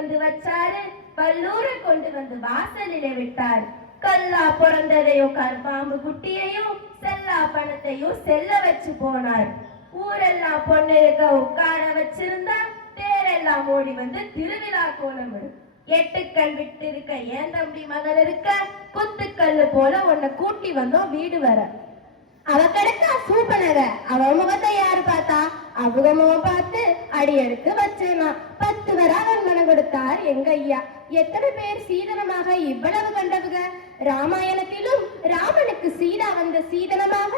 வந்து வச்சாரு. வல்லூரை கொண்டு வந்து வாசலிலே விட்டார். கல்லா பிறந்ததையோ கருப்பாம்பு குட்டியையும் செல்லா பணத்தையும் செல்ல வச்சு போனார். ஊரெல்லாம் பொண்ணு இருக்க உட்கார வச்சிருந்தா தேரெல்லாம் ஓடி வந்து திருவிழா கோலம் விடும். எட்டுக்கல் விட்டு இருக்க ஏன் தம்பி மகள் இருக்க குத்துக்கல்லு போல உன்னை கூட்டி வந்தோம் வீடு வர. அவ கிடக்கா சூப்பனக, அவ முகத்தை யாரு பார்த்தா? அவங்க முகம் பார்த்து அடி எடுத்து வச்சேனா 10 வராகங்கனம் கொடுத்தார் எங்க ஐயா. எத்தனை பேர் சீதனமாக இவ்வளவு கண்டவுக? ராமாயணத்திலும் ராமனுக்கு சீதா வந்த சீதனமாக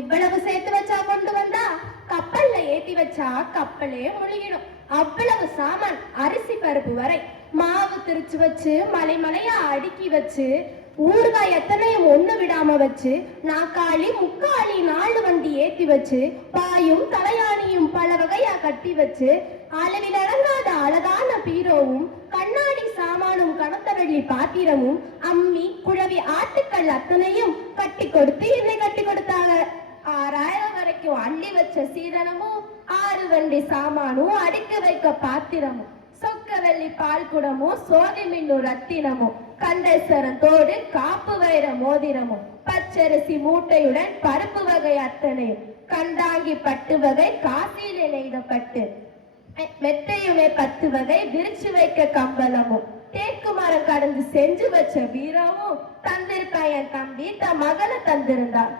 இவ்வளவு சேர்த்து வச்சா கொண்டு வந்தா கப்பல்ல ஏத்தி வச்சா கப்பலே முழுகிடும். அவ்வளவு சாமான், அரிசி பருப்பு வரை மாவு திரிச்சு வச்சு மலை மலையா அடுக்கி வச்சு ஊறுகாய் எத்தனையும் ஒண்ணு விடாம வச்சு நாக்காளி முக்காளி 4 வண்டி ஏத்தி வச்சு பாயும் தலையாணியும் பல வகையா கட்டி வச்சு அளவில் அடங்காத அழகான பீரோவும் கண்ணாடி சாமானும் கனத்த வெள்ளி பாத்திரமும் அம்மி குழவி ஆட்டுக்கள் அத்தனையும் கட்டி கொடுத்து என்னை கட்டி கொடுத்தாங்க. 6000 வரைக்கும் அள்ளி வச்ச சீதனமும் 6 வண்டி சாமானும் அடுக்கி வைக்க பாத்திரமும் சொக்க வெள்ளி பால் குடமும் சோதி மின்னு ரத்தினமும் கண்டேஸ்வரன் தோடு காப்பு வைர மோதிரமும் பச்சரிசி மூட்டையுடன் பருப்பு வகை அத்தனையும் கண்டாங்கி பட்டு வகை காசியிலே நெய்த பட்டு மெத்தையுமே 10 வகை விரிச்சு வைக்க கம்பளமும் தேக்கு மரம் கடந்து செஞ்சு வச்ச வீரமும் தந்திருக்கா என் தம்பி தன் மகளை தந்திருந்தார்.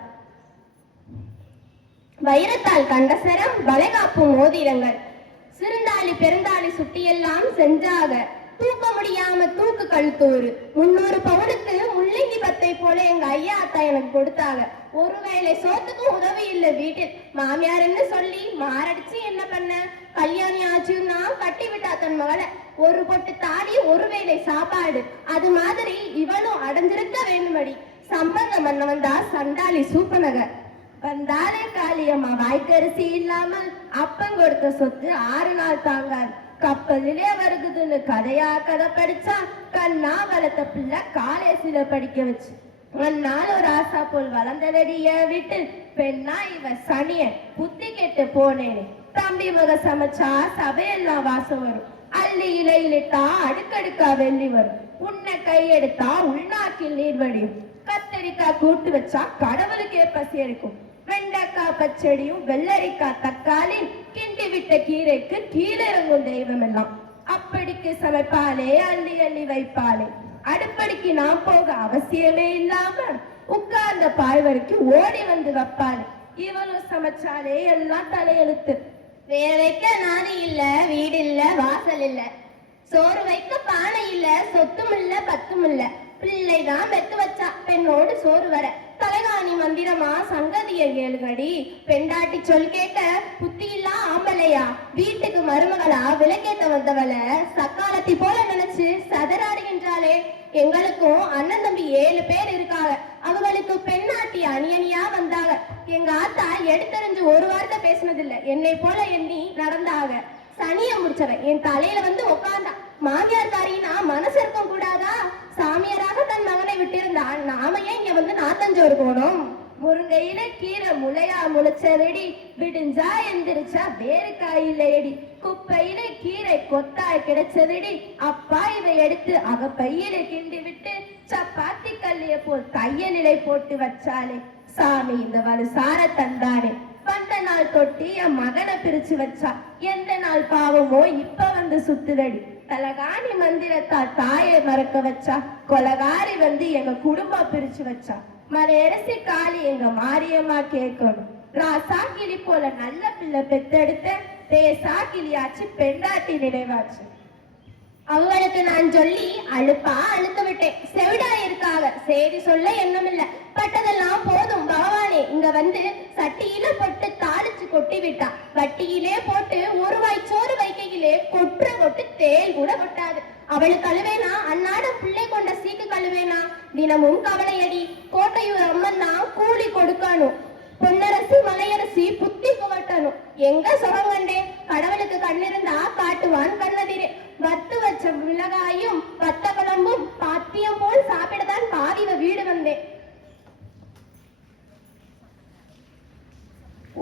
வைரத்தால் கண்டசரம் வளைகாப்பு மோதிரங்கள் சிறுந்தாளி பெருந்தாளி சுட்டியெல்லாம் செஞ்சாக. தூக்க முடியாம தூக்கு கழுத்தோறு 300 பவுனுக்கு முள்ளங்கி பத்தை போல எங்க ஐயா அத்தா எனக்கு கொடுத்தாங்க. ஒருவேளை சோத்துக்கும் உதவி இல்லை வீட்டில். மாமியார்ன்னு சொல்லி மாரடிச்சு என்ன பண்ண? கல்யாணி ஆச்சுன்னா கட்டி விட்டா தன் மகளை. ஒரு பொட்டு தாடி ஒருவேளை சாப்பாடு. அது மாதிரி இவனும் அடைஞ்சிருக்க வேண்டுமடி. சம்பந்தம் பண்ண வந்தா சண்டாளி சூப்பனக வந்தாலே காளியம்மா வாய்க்கரிசி இல்லாமல் அப்பம் கொடுத்த சொத்து 6 நாள் தாங்காது. கப்பலிலே வருகுதுன்னு கதையா கதை படிச்சா கண்ணா வளர்த்த பிள்ளை காலேஜில படிக்க வச்சு மண்ணால் ஒரு ஆசா போல் வளர்ந்ததடிய வீட்டு பெண்ணா இவ சனிய புத்தி கெட்டு போனேனே. தம்பி மக சமைச்சா சபையெல்லாம் வாசம் வரும். அள்ளி இலையிலிட்டா அடுக்கடுக்கா வெள்ளி வரும். உன்னை கையெடுத்தா உள்நாக்கில் நீர் வடியும். கத்தரிக்காய் கூட்டு வச்சா கடவுளுக்கே பசி எடுக்கும். வெண்டைக்காய் பச்சடியும் வெள்ளரிக்காய் தக்காளி கிண்டி விட்ட கீரைக்கு கீழே இறங்கும் தெய்வம் எல்லாம். அப்படிக்கு சமைப்பாலே அள்ளி அள்ளி வைப்பாலே. அடுப்படிக்கு நான் போக அவசியமே இல்லாம உட்கார்ந்த பாய் வரைக்கும் ஓடி வந்து வைப்பாலே. இவளும் சமைச்சாலே எல்லாம் தலையெழுத்து. வேற வைக்க நாதி இல்ல, வீடு இல்ல, வாசல் இல்ல. சோறு வைக்க பானை இல்ல, சொத்தும் இல்ல, பத்தும் இல்ல. பிள்ளைதான் பெத்து வச்சா பெண்ணோடு சோறு வர. தலைகாணி மந்திரமா சங்கதிய ஏழுகடி. பெண்டாட்டி சொல் கேட்ட புத்தியில்லா ஆம்பளையா. வீட்டுக்கு மருமகளா விளக்கேத்த வந்தவள சக்காலத்தி போல நினைச்சு சதறாடுகின்றாளே. எங்களுக்கும் அண்ணன் தம்பி 7 பேர் இருக்காங்க. அவங்களுக்கு பெண்ணாட்டி அணியணியா வந்தாங்க. எங்க ஆத்தா எடுத்தறிஞ்சு ஒரு வார்த்தை பேசினதில்லை. என்னை போல எண்ணி நடந்தாங்க. சனிய முடிச்சவன் என் தலையில வந்து உட்கார்ந்தா. மாமியார்காரினா மனசு இருக்கும் கூடாதா? சாமியாராக தன் மகனை விட்டிருந்தா நாம ஏன் இங்க வந்து நாத்தஞ்சோறு போனோம்? முருங்கையில கீரை முளையா முளைச்சதடி. விடிஞ்சா எந்திரிச்சா வேறு காயில்லையடி. குப்பையில கீரை கொத்தாய் கிடைச்சதடி. அப்பா இதை எடுத்து அகப்பையில கிண்டி விட்டு சப்பாத்தி கல்லிய போல் கையலிலை போட்டு வச்சாலே. சாமி இந்த வலு சார தந்தானே. வந்த நாள் தொட்டி என் மகனை பிரிச்சு வச்சா. எந்த நாள் பாவமோ இப்ப வந்து சுத்துதடி. தலகாணி மந்திரத்தால் தாயை மறக்க வச்சா. கொலகாரி வந்து எங்க குடும்பம் பிரிச்சு வச்சா. மலையரசி காளி எங்க மாரியம்மா கேட்கணும். ராசா கிளி போல நல்ல பிள்ளை பெத்தெடுத்த தேசா கிளியாச்சு பெண்டாட்டி நினைவாச்சு. அவங்களுக்கு நான் சொல்லி அழுப்பா அழுத்து விட்டேன். செவிடா இருக்காக சேரி சொல்ல எண்ணம் இல்ல. பட்டதெல்லாம் போதும் பகவானே. இங்க வந்து சட்டியில போட்டு தாளிச்சு கொட்டி விட்டா. வட்டியிலே போட்டு ஒரு வாய் சோறு வைக்கையிலே கொற்ற கொட்டு தேல் கூட கொட்டாது. அவளுக்கு அழுவேனா அன்னாட பிள்ளை கொண்ட சீக்கு கழுவேனா? தினமும் கவலையடி. கோட்டையூர் அம்மன் தான் கூலி கொடுக்கணும். பொன்னரசி மலையரசி புத்தி புகட்டணும். எங்க சுரங்கண்டே? கடவுளுக்கு கண்ணிருந்தா காட்டுவான் கண்ணதிரே. வத்து வச்ச மிளகாயும் வத்த குழம்பும் பாத்தியம் போல் சாப்பிடத்தான் பாதிவ வீடு வந்தேன்.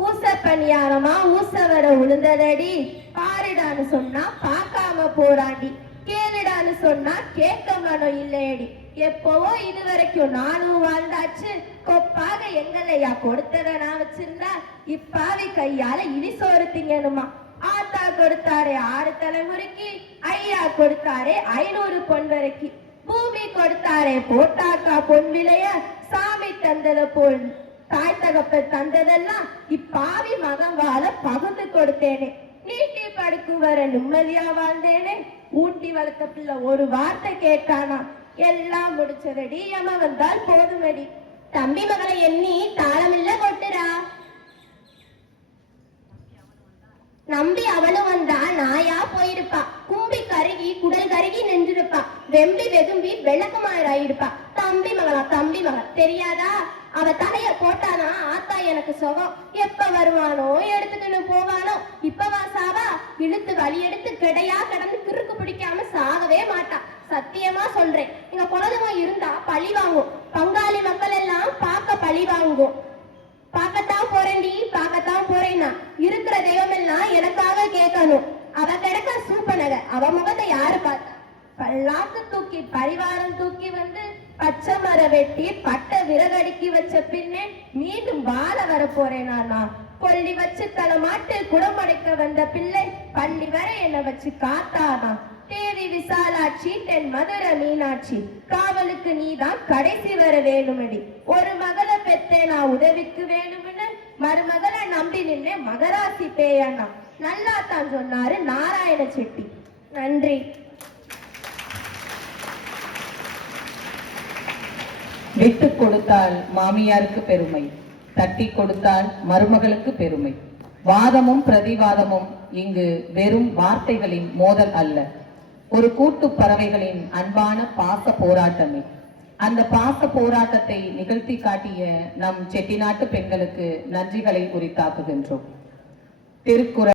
ஊச பணியாரமா ஊச வர உளுந்ததடி. பாருடான்னு சொன்னா பார்க்காம போராண்டி. கேளு வேண்டான்னு சொன்னா கேட்க மனம் இல்லையடி. எப்பவோ இது வரைக்கும் நானும் வாழ்ந்தாச்சு. கொப்பாக எங்களையா கொடுத்தத நான் வச்சிருந்தா இப்பாவி கையால இனி சோறு திங்கணுமா? ஆத்தா கொடுத்தாரே 6 தலைமுறைக்கு, ஐயா கொடுத்தாரே 500 பொன் வரைக்கு, பூமி கொடுத்தாரே போட்டாக்கா பொன் விளைய, சாமி தந்தத போல் தாய் தகப்ப தந்ததெல்லாம் இப்பாவி மகன் வாழ பகுந்து கொடுத்தேனே. நீட்டி படுக்கும் வர நிம்மதியா வாழ்ந்தேனே. ஊட்டி வளர்த்த பிள்ளை ஒரு வார்த்தை கேட்டானா? எல்லாம் முடிச்சதடி, எம வந்தால் போதுமடி. தம்பி மகளை எண்ணி தாளமில்ல கொட்டுறா. நம்பி அவளும் வந்தா நாயா போயிருப்பா. கும்பி கருகி குடல் கருகி நின்றுருப்பா. வெம்பி வெதும்பி விளக்குமாறாயிருப்பா. தம்பி மகளா தம்பி மகள் தெரியாதா? அவ தலைய போட்டானா ஆத்தா எனக்கு சுகம். எப்ப வருவானோ எடுத்துக்கிட்டு போவானோ. இப்பவா சாவா? இழுத்து வலி எடுத்து கிடையா கிடந்து கிறுக்கு பிடிக்காம சாகவே மாட்டா. சத்தியமா சொல்றேன், இங்க குலதெய்வம் இருந்தா பழி வாங்கும். பங்காளி மக்கள் எல்லாம் பார்க்க பழி வாங்கும். பார்க்கத்தான் போறேன்டி பார்க்கத்தான் போறேன்னா இருக்கிற தெய்வம் எல்லாம் எனக்காக கேட்கணும். அவ கிடக்க சூப்பனக, அவ முகத்தை யாரு பார்த்தா? பல்லாக்கு தூக்கி பரிவாரம் தூக்கி வந்து பச்சை மர வெட்டி பட்ட விறகடுக்கி வச்ச பின்னே மீண்டும் வாழ வர போறேனா? நான் கொல்லி வச்சு தலைமாட்டு குடமடைக்க வந்த பிள்ளை பள்ளி வர என்ன வச்சு காத்தானா? தேவி விசாலாட்சி தென் மதுரை மீனாட்சி, காவலுக்கு நீதான் கடைசி வர வேணுமடி. ஒரு மகளை பெத்தே நான் உதவிக்கு வேணும்னு மருமகளை நம்பி நின்று மகராசி பேயண்ணா. நல்லா தான் சொன்னாரு நாராயண செட்டி. நன்றி. விட்டு கொடுத்தால் மாமியாருக்கு பெருமை, தட்டி கொடுத்தால் மருமகளுக்கு பெருமை. வாதமும் பிரதிவாதமும் இங்கு வெறும் வார்த்தைகளின் மோதல் அல்ல, ஒரு கூட்டு பறவைகளின் அன்பான பாச போராட்டமே. அந்த பாச போராட்டத்தை நிகழ்த்தி காட்டிய நம் செட்டிநாட்டு பெண்களுக்கு நன்றிகளை உரித்தாக்குகின்றோம். திருக்குறள்